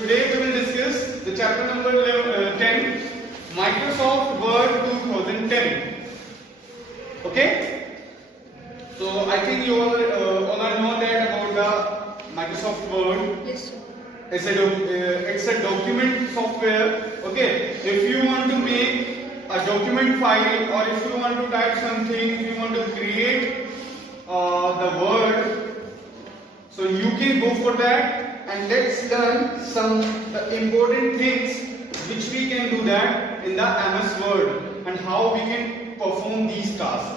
today we will discuss the chapter number 10, Microsoft Word 2010. Okay? So I think you all know that about the Microsoft Word. Yes, sir. It's a document software. Okay? If you want to make a document file, or if you want to type something, if you want to create the word, so you can go for that. And let's learn some the important things which we can do that in the MS Word and how we can perform these tasks.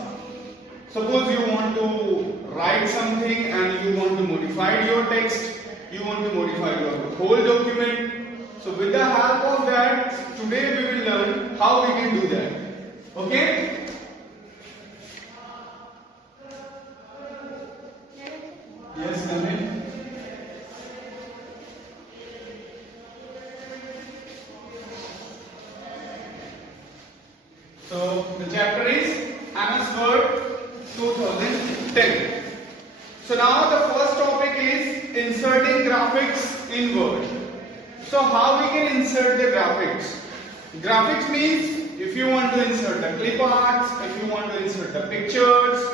Suppose you want to write something and you want to modify your text, you want to modify your whole document. So with the help of that, today we will learn how we can do that. Okay? Yes, come in. So the chapter is MS Word 2010. So now the first topic is inserting graphics in Word. So how we can insert the graphics? Graphics means if you want to insert the clip arts, if you want to insert the pictures,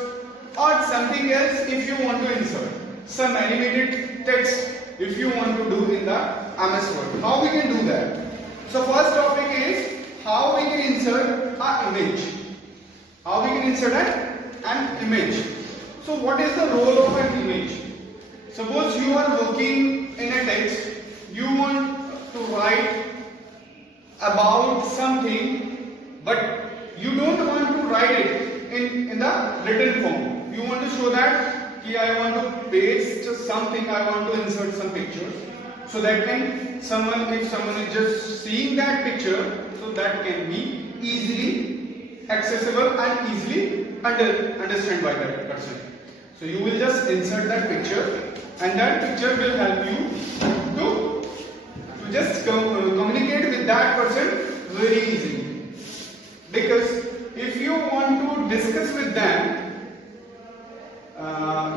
or something else if you want to insert some animated text if you want to do in the MS Word. How we can do that? So first topic is how we can insert an image. How we can insert an image. So what is the role of an image? Suppose you are working in a text, you want to write about something, but you don't want to write it in the written form. You want to show that I want to paste something, I want to insert some pictures, so that if someone is just seeing that picture, so that can be easily accessible and easily understood by that person. So you will just insert that picture, and that picture will help you to just communicate with that person very easily. Because if you want to discuss with them,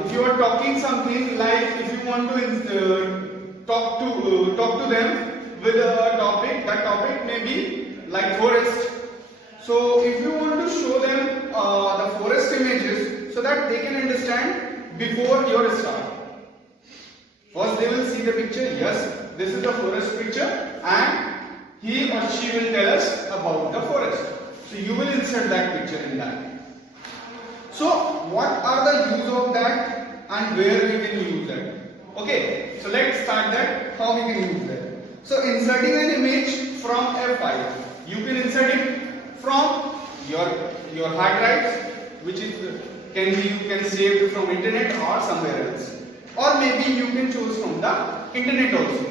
if you are talking something like if you want to talk to them with a topic, that topic may be like forest. So if you want to show them the forest images so that they can understand before your start. First they will see the picture, yes, this is the forest picture, and he or she will tell us about the forest. So you will insert that picture in that. So what are the use of that and where we can use that? Okay, so let's start that, how we can use that. So inserting an image from a file. You can insert it from your hard drives, which is you can save it from internet or somewhere else. Or maybe you can choose from the internet also.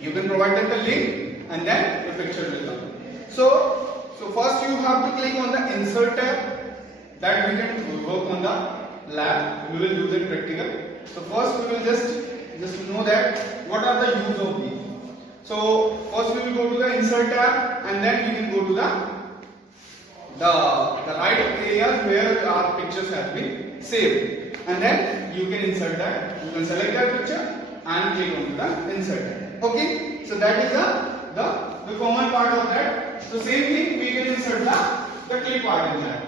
You can provide the link and then the picture will come. So first you have to click on the insert tab. That we can work on the lab. We will do the practical. So first we will just know that what are the use of these. So first we will go to the insert tab, and then we can go to the right areas where our pictures have been saved, and then you can insert that. You can select that picture and click on the insert tab. Okay. So that is the common part of that. So same thing we can insert the clip part in that.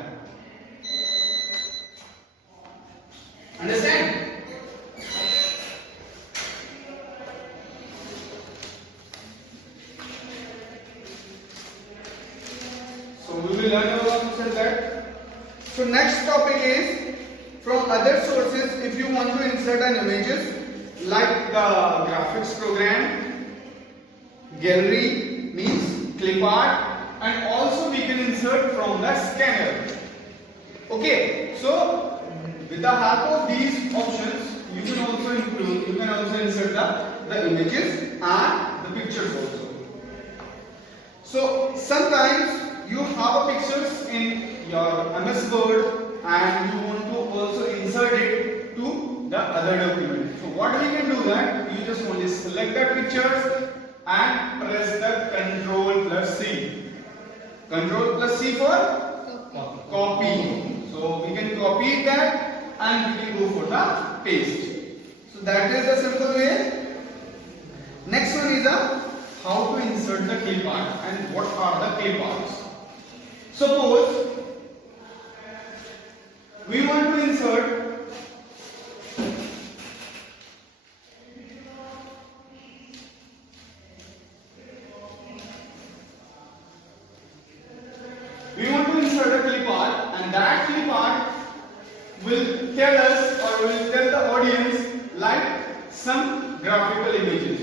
Understand? So we will learn about that. So next topic is from other sources. If you want to insert an images like the graphics program, gallery means clip art, and also we can insert from the scanner. Okay, so with the help of these options, you can also insert the images and the pictures also. So sometimes you have a pictures in your MS Word and you want to also insert it to the other document. So what we can do that, you just only select the pictures and press the Ctrl+C. Ctrl+C for copy. So we can copy that and we can go for the paste. So that is the simple way. Next clip art and what are the clip arts. Suppose we want to insert a clip art, and that clip art will tell us or will tell the audience like some graphical images.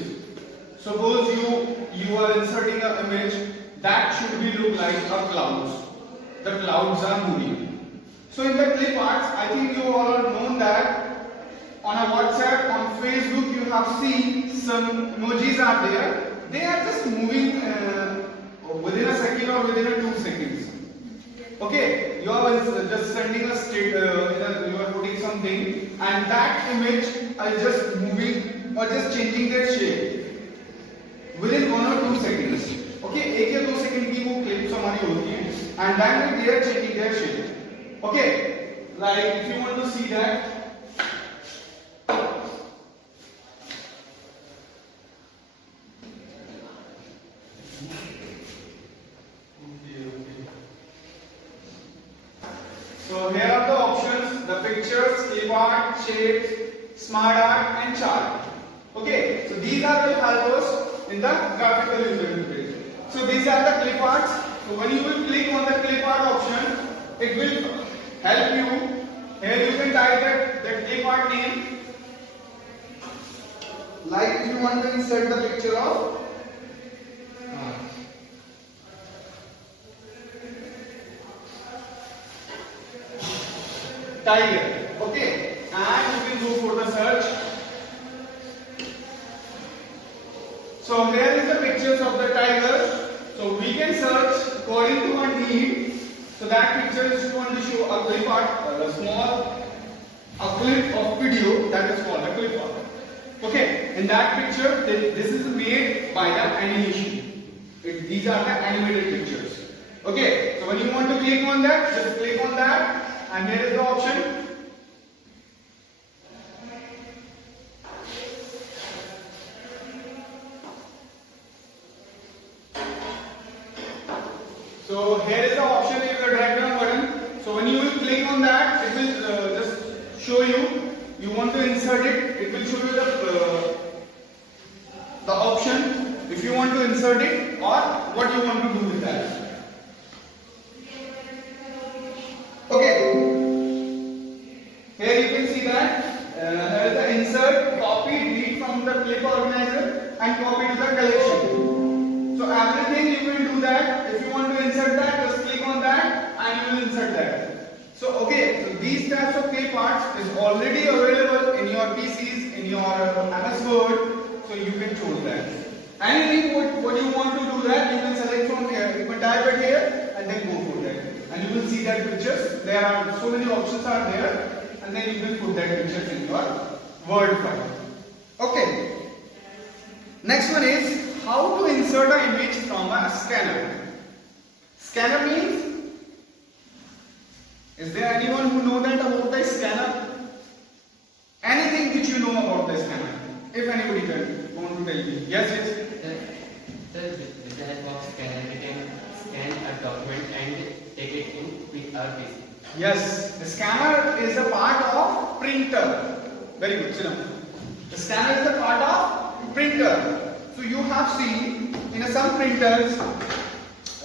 Suppose you are inserting an image that should be look like a clouds. The clouds are moving. So in the clip arts, I think you all have known that on a WhatsApp, on Facebook, you have seen some emojis are there. They are just moving within a second or within a 2 seconds. Okay, you are just sending a state, you are putting something, and that image is just moving or just changing their shape within 1 or 2 seconds. Okay, 1 या 2 second की वो clips हमारी होती हैं, and then they are changing their shape. Okay, like if you want to see that. So here are the options: the pictures, clip art, shapes, smart art, and chart. Okay, so these are the help us in the graphical user interface. So these are the clip arts. So when you will click on the clip art option, it will help you. Here you can type that clip art name. Like if you want to insert the picture of tiger. Okay, and you can go for the search. So here is the pictures of the tiger. So we can search according to our need. So that picture is going to show a clip art, a clip of video, that is called a clip art. Okay, in that picture, this is made by the animation. These are the animated pictures. Okay, so when you want to click on that, just click on that. And here is the option. So here is the option, is the drag down button. So when you will click on that, it will just show you. You want to insert it. It will show you the option if you want to insert it or what you want to do with that. Okay. Here you can see that here is the insert, copy, delete from the clip organizer and copy to the collection. So everything you will do that. If you want to insert that, just click on that and you will insert that. So okay, so these types of clip arts is already available in your PCs, in your MS Word, so you can choose that. Anything what you want to do that, you can select from here. You can type it here and then go for that. And you will see that pictures. There are so many options are there. And then you will put that picture in your Word file. Okay. Next one is how to insert an image from a scanner. Scanner means, is there anyone who know that about the scanner? Anything which you know about the scanner? If anybody can want to tell me. Yes, yes. With the help of scanner, we can scan a document and take it in with our PC. Yes, the scanner is a part of printer. Very good, sit down. The scanner is a part of printer. So you have seen in some printers,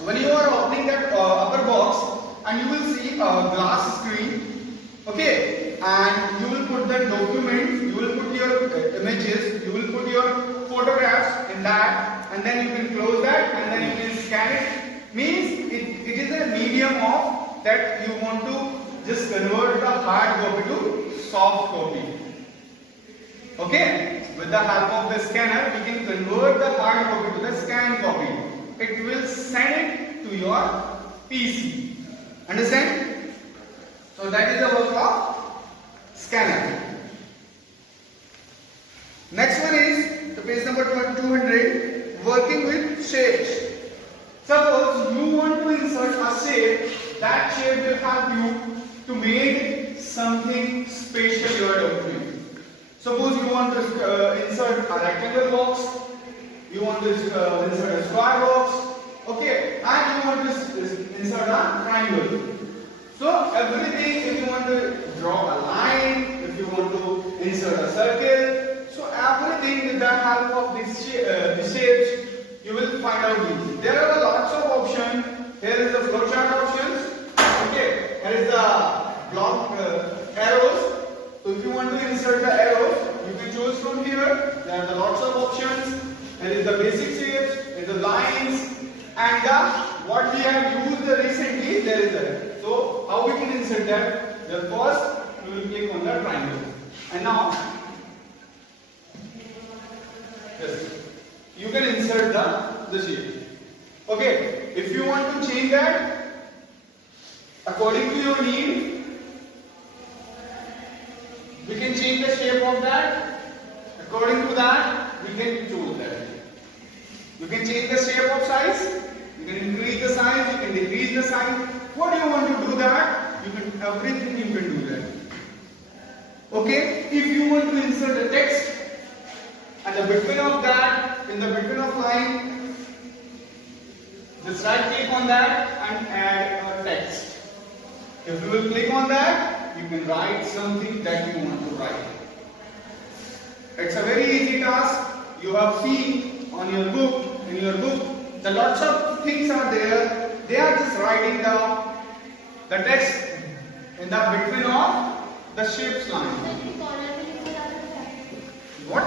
when you are opening that upper box, and you will see a glass screen. Okay, and you will put the document, you will put your images, you will put your photographs in that, and then you can close that, and then you can scan it. Means it is a medium of that you want to just convert the hard copy to soft copy. Okay, with the help of the scanner, we can convert the hard copy to the scanned copy. It will send it to your PC. Understand? So that is the work of scanner. Next one is the page number 200, working with shapes. Suppose you want to insert a shape, that shape will help you to make something special in your document. Suppose you want to insert a rectangle box, you want to insert a square box, okay, and you want to insert a triangle. So everything, if you want to draw a line, if you want to insert a circle, so everything with the help of these shapes, you will find out easy. There are lots of options. Here is the flowchart options. Okay, here is the block arrows. So if you want to insert the arrows, you can choose from here. There are lots of options. There is the basic shapes, there is the lines, and the what we have used recently. There is that. So how we can insert that? The first we will click on the triangle, and now yes, you can insert the shape. Okay, if you want to change that according to your need, we can change the shape of that. According to that, we can choose that. You can change the shape of size. You can increase the size. You can decrease the size. What do you want to do that? You can everything you can do that. Okay. If you want to insert the text, and the between of that, in the between of line, just right click on that and add a text. If you will click on that, you can write something that you want to write. It's a very easy task. You have seen on your book, in your book, the lots of things are there. They are just writing the text in the between of the shapes line. What?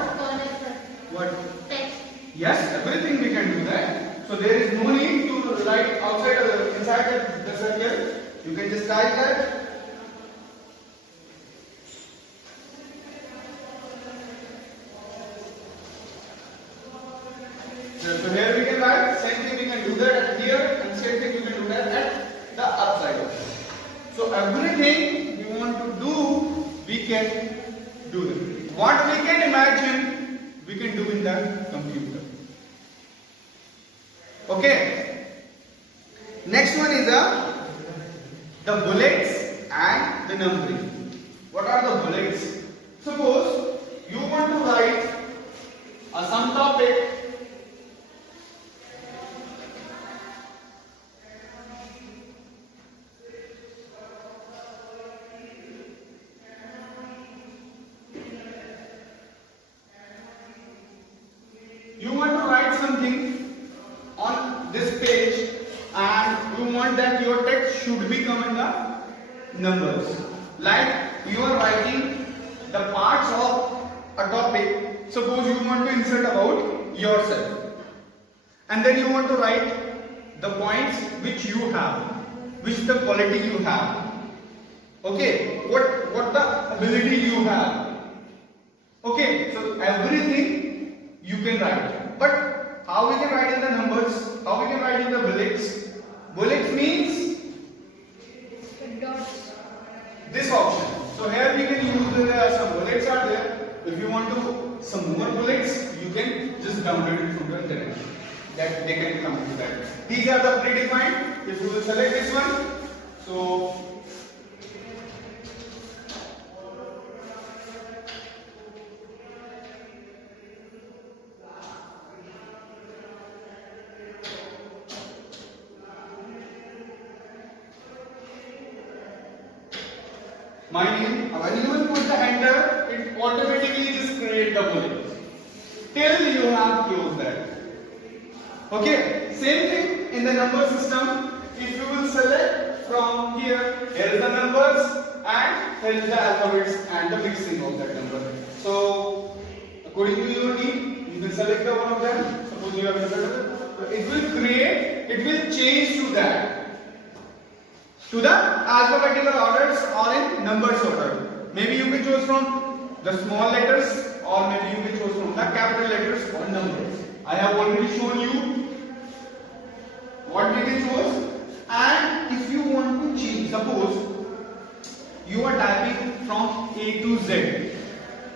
What? Text. Yes, everything we can do that. So there is no need to write outside or inside the circle. You can just type that. So here we can write, same thing we can do that at here, and same thing we can do that at the upside. So everything we want to do, we can do that. What we can imagine, we can do in the computer. Okay. Next one is the bullets and the numbering. What are the bullets? Suppose you want to write some topic. You want to write something on this page, and you want that your text should be come in the numbers. Like you are writing the parts of a topic. Suppose you want to insert about yourself, and then you want to write the points which you have, which the quality you have. Okay, what the ability you have. Okay, so everything you can write. But how we can write in the numbers? How we can write in the bullets? Bullets means Dots. this option. So here we can use some bullets are there. If you want to some more bullets, you can just download it from the internet. That they can come to that. These are the predefined. If you will select this one, so mind you, when you will put the enter, it automatically just create the bullet till you have closed that. Okay, same thing in the number system. If you will select from here, here is the numbers and here is the alphabets and the mixing of that number. So according to your need, you can select the one of them. Suppose you have inserted it will create, it will change to that. To the alphabetical orders or in numbers order. Maybe you can choose from the small letters, or maybe you can choose from the capital letters or numbers. I have already shown you what we can choose. And if you want to change, suppose you are typing from A to Z,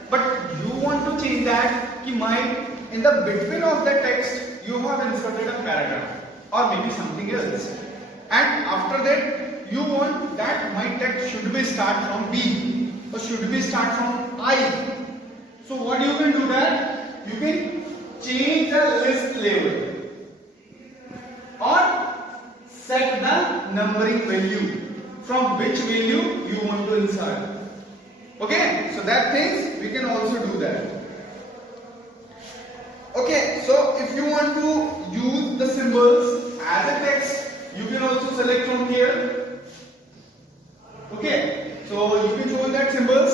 but you want to change that in the between of the text you have inserted a paragraph or maybe something else, and after that you want that my text should be start from B or should be start from I. So what you can do that? You can change the list label or set the numbering value from which value you want to insert. Okay, so that things we can also do that. Okay, so if you want to use the symbols as a text, you can also select from here. Okay, so you can choose that symbols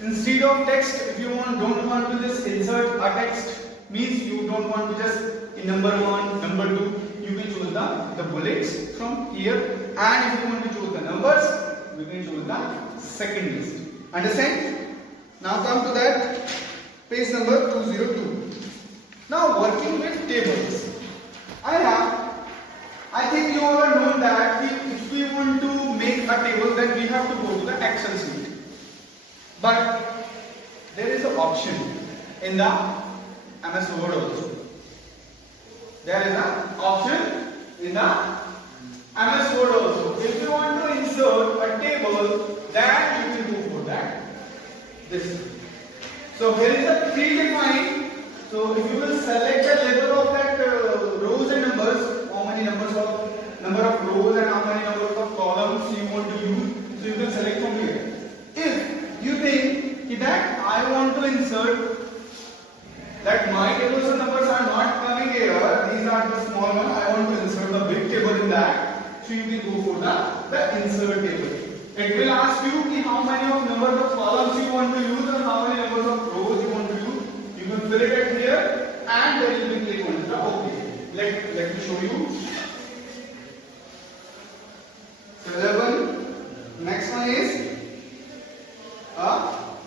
instead of text. If you don't want to just insert a text, means you don't want to just in number 1, number 2, you can choose the bullets from here, and if you want to choose the numbers, we can choose the second list. Understand? Now come to that page number 202. Now working with tables. I think you all know that if we want to make a table, then we have to go to the Excel sheet. But there is an option in the MS Word also. There is an option in the MS Word also. If you want to insert a table, then you can go for that. This. So here is a predefined. So if you will select the label of that rows and numbers, how many number of rows and how many numbers of columns you want to use, so you can select from here. If you think that I want to insert that my tables and numbers are not coming here, these are the small one, I want to insert the big table in that, so you can go for the insert table. It will ask you how many of numbers of columns you want to use and how many numbers of rows you want to use. You can fill it at here and then you will click on the OK. Let me show you. So 11. Next one is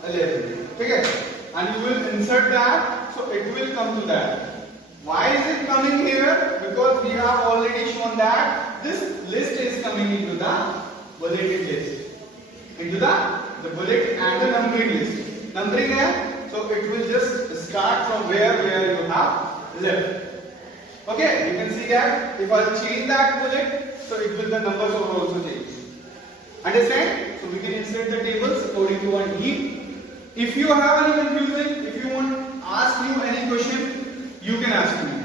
11. Okay, and you will insert that, so it will come to that. Why is it coming here? Because we have already shown that this list is coming into the bulleted list, into the bullet and the numbering list. Numbering है, so it will just start from where you have left. Okay, you can see that if I change that bullet, so it will the numbers will also change. Understand? So we can insert the tables according to one heap. If you have any confusion, if you want ask you any question, you can ask me.